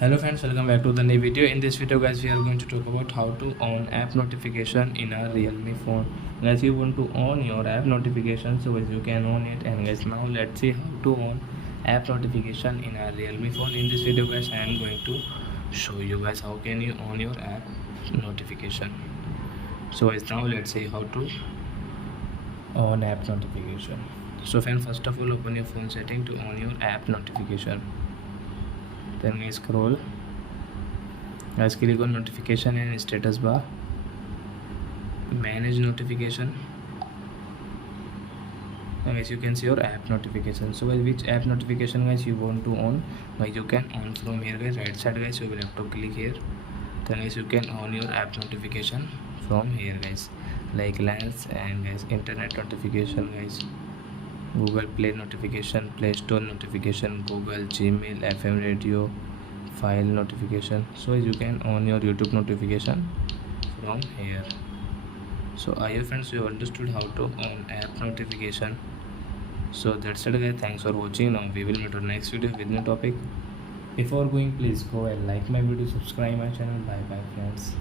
Hello friends, welcome back to the new video. In this video guys, we are going to talk about how to on app notification in a Realme phone. Guys, you want to on your app notification, so guys you can on it. And guys, now let's see how to on app notification in a Realme phone. In this video guys, I am going to show you guys how can you on your app notification. So guys, now let's see how to on app notification. So friend, first of all, open your phone setting to on your app notification. Then guys, scroll. Guys, click on notification and status bar. Manage notification. Now guys, you can see your app notification. So guys, which app notification guys you want to on? Guys, you can on from here guys. Right side guys, you will have to click here. Then guys, you can on your app notification from here guys, like Lens and guys internet notification guys, Google Play notification, Play Store notification, Google, Gmail, FM radio, file notification. So you can on your YouTube notification from here. So I hope friends you understood how to on app notification. So that's it guys, thanks for watching. Now we will meet on next video with new topic. Before going, please go and like my video, subscribe my channel. Bye bye friends.